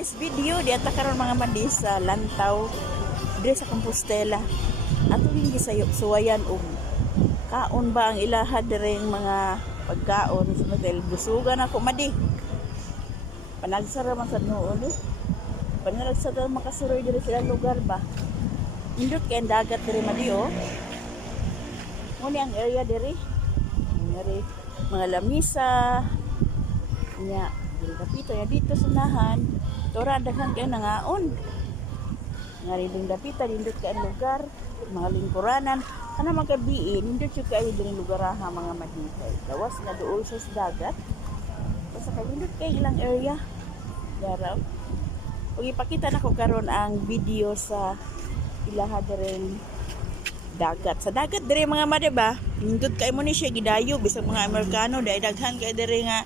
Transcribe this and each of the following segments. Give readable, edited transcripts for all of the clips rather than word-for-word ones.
this video di ata karon mga madi sa lantaw dire sa Compostela. Ato ning gisuwayan og kaon ba ang ilaha direng mga pagkaon sa hotel. Busugan ako madi. Panagsara man sad noon eh. Panagsara makasuroy dire sa lugar ba. Indot kay dagat dire madi oh. Muni ang area dire. Ngari mga lamisa. Nya dapito ya dito sa nahan tora daghan kay nangaon ngaridong dapita dindot kay lugar mga lingkuranan ana magabi nindot jud kay diri lugar ha mga madikay gawas na duol sa dagat basta kay dindot kay ilang area yaraw ug ipakita nako karon ang video sa ilaha direng dagat sa dagat dire mga made ba nindot kay mo ni siya gidayo bisag mga Amerikano dai daghan kay dire nga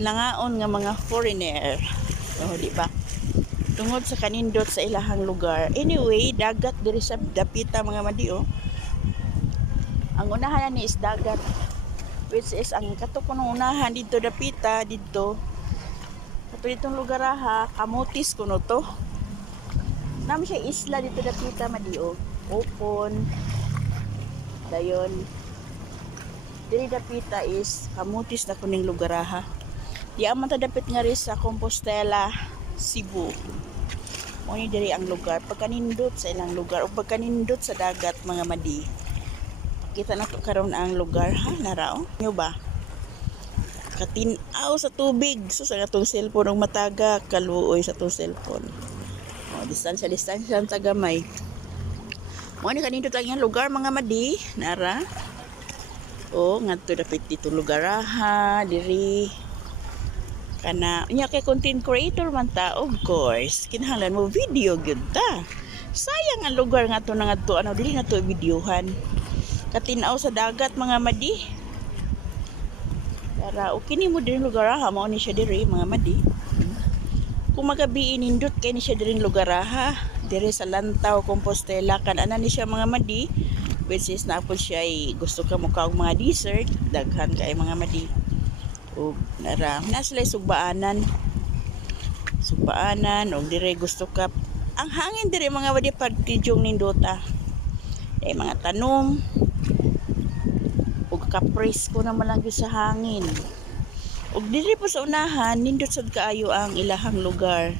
nangaon nga mga foreigner. So, di ba? Tungod sa kanindot sa ilahang lugar. Anyway, dagat diri sa dapita mga madi oh. Ang unahan ni is dagat which is ang katukon ng unahan dito dapita dito. Kato ditong lugar ha, Kamutis kuno to. Nami siya isla dito dapita madi oh. Open. Dayon. Diri dapita is Kamutis na kuning lugar ha. Di aman tadapit nga rin sa Compostela, Cebu. Muna diri ang lugar. Pagkanindot sa ilang lugar o pagkanindot sa dagat mga madi. Kita na to karon ang lugar ha, narao. Nyo ba? Katinaw sa tubig. So sa atong cellphone ang mataga, kaluoy sa atong cellphone. O, distansya ang tagamay. Muna kanindot ang yung lugar mga madi, nara. O, nga to dapit dito lugar ha, diri. Kana nya kay content creator man ta, of course kinahanglan mo video gyud ta. Sayang ang lugar nga to nga to ano dili na to videohan. Katinaw sa dagat mga madi. Para o kini mo din lugar ha mao ni siya diri mga madi. Kung magabi inindot kay ni siya diri lugar ha diri sa Lantaw Compostela kan ana ni siya mga madi which is na po siya gusto ka mo kaog mga dessert daghan kay mga madi. O nara naslay sugbaanan og dire gusto ka ang hangin dire mga wadi pagtidyong nindota ay mga tanom og kapris ko naman lang sa hangin og dire po sa unahan nindot sad kaayo ang ilahang lugar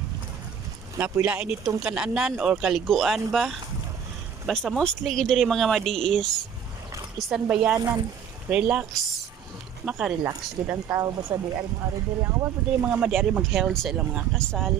napilain ditong kananan or kaliguan ba basta mostly dire mga madi is isang bayanan relax maka-relax gid ang tao basta di ari mga diri ang awan pud mga madi ari mag-held sa ilang mga kasal